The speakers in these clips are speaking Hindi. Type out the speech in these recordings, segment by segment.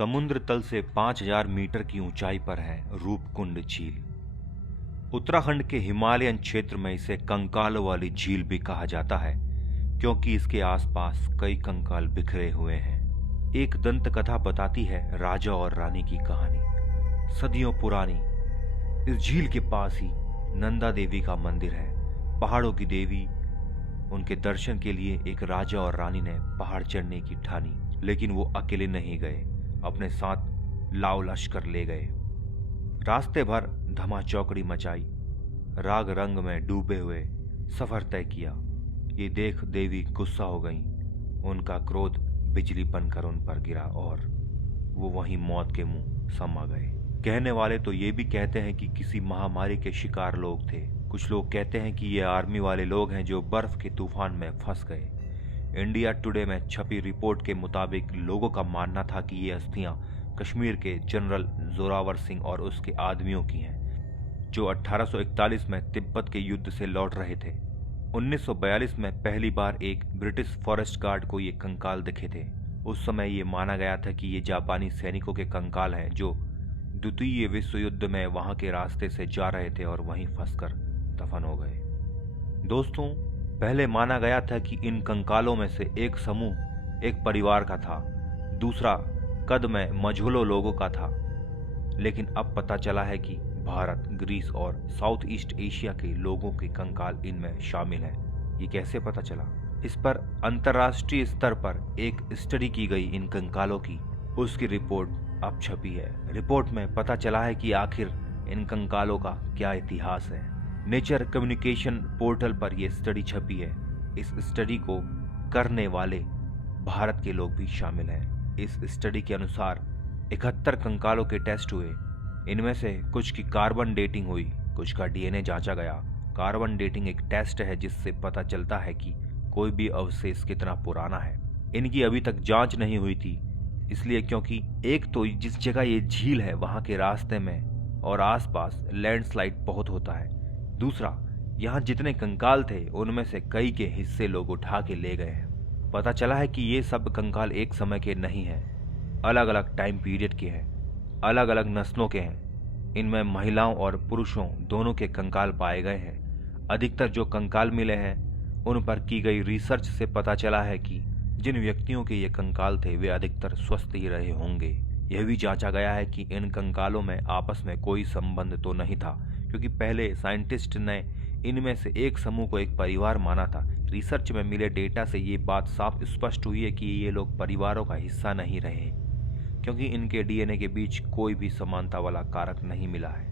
समुद्र तल से 5000 मीटर की ऊंचाई पर है रूपकुंड झील। उत्तराखंड के हिमालयन क्षेत्र में इसे कंकालों वाली झील भी कहा जाता है, क्योंकि इसके आसपास कई कंकाल बिखरे हुए हैं। एक दंत कथा बताती है राजा और रानी की कहानी। सदियों पुरानी इस झील के पास ही नंदा देवी का मंदिर है। पहाड़ों की देवी, उनके दर्शन के लिए एक राजा और रानी ने पहाड़ चढ़ने की ठानी, लेकिन वो अकेले नहीं गए, अपने साथ लाव लश्कर ले गए। रास्ते भर धमा चौकड़ी मचाई, राग रंग में डूबे हुए सफर तय किया। ये देख देवी गुस्सा हो गईं। उनका क्रोध बिजली बनकर उन पर गिरा और वो वहीं मौत के मुंह समा गए। कहने वाले तो ये भी कहते हैं कि किसी महामारी के शिकार लोग थे। कुछ लोग कहते हैं कि ये आर्मी वाले लोग हैं जो बर्फ के तूफान में फंस गए। इंडिया टुडे में छपी रिपोर्ट के मुताबिक लोगों का मानना था कि ये अस्थियां कश्मीर के जनरल जोरावर सिंह और उसके आदमियों की हैं, जो 1841 में तिब्बत के युद्ध से लौट रहे थे। 1942 में पहली बार एक ब्रिटिश फॉरेस्ट गार्ड को ये कंकाल दिखे थे। उस समय ये माना गया था कि ये जापानी सैनिकों के कंकाल हैं जो द्वितीय विश्व युद्ध में वहां के रास्ते से जा रहे थे और वहीं फंसकर दफन हो गए। दोस्तों, पहले माना गया था कि इन कंकालों में से एक समूह एक परिवार का था, दूसरा कद में मझोलों लोगों का था। लेकिन अब पता चला है कि भारत, ग्रीस और साउथ ईस्ट एशिया के लोगों के कंकाल इनमें शामिल हैं। ये कैसे पता चला? इस पर अंतर्राष्ट्रीय स्तर पर एक स्टडी की गई इन कंकालों की। उसकी रिपोर्ट अब छपी है। रिपोर्ट में पता चला है कि आखिर इन कंकालों का क्या इतिहास है। नेचर कम्युनिकेशन पोर्टल पर यह स्टडी छपी है। इस स्टडी को करने वाले भारत के लोग भी शामिल हैं। इस स्टडी के अनुसार 71 कंकालों के टेस्ट हुए। इनमें से कुछ की कार्बन डेटिंग हुई, कुछ का डीएनए जांचा गया। कार्बन डेटिंग एक टेस्ट है जिससे पता चलता है कि कोई भी अवशेष कितना पुराना है। इनकी अभी तक जांच नहीं हुई थी, इसलिए क्योंकि एक तो जिस जगह ये झील है वहां के रास्ते में और आसपास लैंडस्लाइड बहुत होता है। दूसरा, यहाँ जितने कंकाल थे उनमें से कई के हिस्से लोग उठा के ले गए हैं। पता चला है कि ये सब कंकाल एक समय के नहीं हैं, अलग अलग टाइम पीरियड के हैं, अलग अलग नस्लों के हैं। इनमें महिलाओं और पुरुषों दोनों के कंकाल पाए गए हैं। अधिकतर जो कंकाल मिले हैं उन पर की गई रिसर्च से पता चला है कि जिन व्यक्तियों के ये कंकाल थे वे अधिकतर स्वस्थ ही रहे होंगे। यह भी जांचा गया है कि इन कंकालों में आपस में कोई संबंध तो नहीं था, क्योंकि पहले साइंटिस्ट ने इनमें से एक समूह को एक परिवार माना था। रिसर्च में मिले डेटा से ये बात साफ स्पष्ट हुई है कि ये लोग परिवारों का हिस्सा नहीं रहे, क्योंकि इनके डीएनए के बीच कोई भी समानता वाला कारक नहीं मिला है।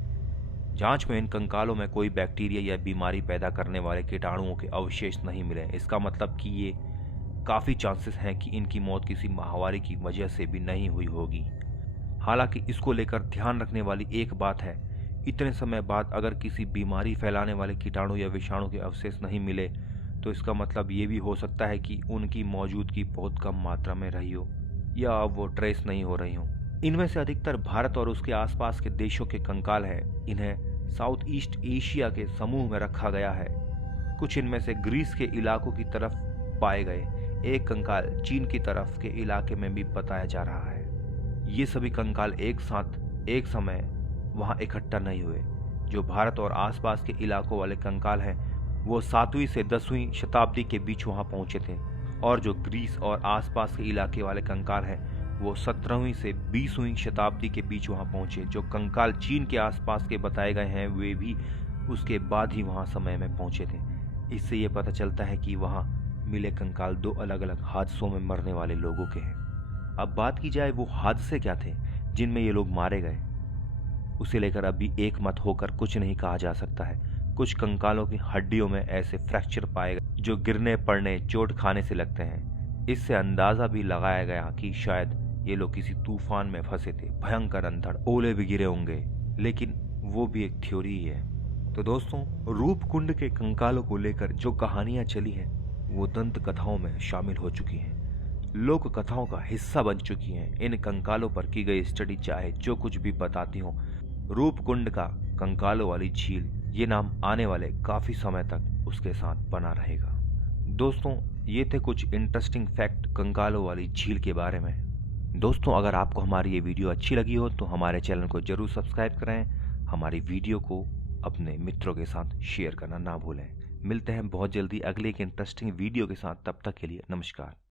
जांच में इन कंकालों में कोई बैक्टीरिया या बीमारी पैदा करने वाले कीटाणुओं के अवशेष नहीं मिले। इसका मतलब कि ये काफ़ी चांसेस हैं कि इनकी मौत किसी महामारी की वजह से भी नहीं हुई होगी। हालांकि इसको लेकर ध्यान रखने वाली एक बात है, इतने समय बाद अगर किसी बीमारी फैलाने वाले कीटाणु या विषाणु के अवशेष नहीं मिले तो इसका मतलब ये भी हो सकता है कि उनकी मौजूदगी बहुत कम मात्रा में रही हो या अब वो ट्रेस नहीं हो रही हो। इनमें से अधिकतर भारत और उसके आसपास के देशों के कंकाल हैं। इन्हें साउथ ईस्ट एशिया के समूह में रखा गया है। कुछ इनमें से ग्रीस के इलाकों की तरफ पाए गए। एक कंकाल चीन की तरफ के इलाके में भी बताया जा रहा है। ये सभी कंकाल एक साथ एक समय वहां इकट्ठा नहीं हुए। जो भारत और आसपास के इलाकों वाले कंकाल हैं वो 7वीं से 10वीं शताब्दी के बीच वहां पहुंचे थे, और जो ग्रीस और आसपास के इलाके वाले कंकाल हैं वो 17वीं से 20वीं शताब्दी के बीच वहां पहुंचे। जो कंकाल चीन के आसपास के बताए गए हैं वे भी उसके बाद ही वहां समय में पहुंचे थे। इससे ये पता चलता है कि वहां मिले कंकाल दो अलग अलग हादसों में मरने वाले लोगों के हैं। अब बात की जाए वो हादसे क्या थे जिनमें ये लोग मारे गए, उसे लेकर अभी एक मत होकर कुछ नहीं कहा जा सकता है। कुछ कंकालों की हड्डियों में ऐसे फ्रैक्चर पाए गए जो गिरने पड़ने, चोट खाने से लगते हैं। इससे अंदाजा भी लगाया गया कि शायद ये लोग किसी तूफान में फंसे थे। भयंकर अंधड़ ओले भी गिरे होंगे, लेकिन वो भी एक थ्योरी ही है। तो दोस्तों, रूपकुंड के कंकालों को लेकर जो कहानियां चली हैं वो दंत कथाओं में शामिल हो चुकी हैं, लोक कथाओं का हिस्सा बन चुकी हैं। इन कंकालों पर की गई स्टडी चाहे जो कुछ भी बताती हो, रूपकुंड का कंकालों वाली झील ये नाम आने वाले काफी समय तक उसके साथ बना रहेगा। दोस्तों, ये थे कुछ इंटरेस्टिंग फैक्ट कंकालों वाली झील के बारे में। दोस्तों, अगर आपको हमारी ये वीडियो अच्छी लगी हो तो हमारे चैनल को जरूर सब्सक्राइब करें। हमारी वीडियो को अपने मित्रों के साथ शेयर करना ना भूलें। मिलते हैं बहुत जल्दी अगले एक इंटरेस्टिंग वीडियो के साथ। तब तक के लिए नमस्कार।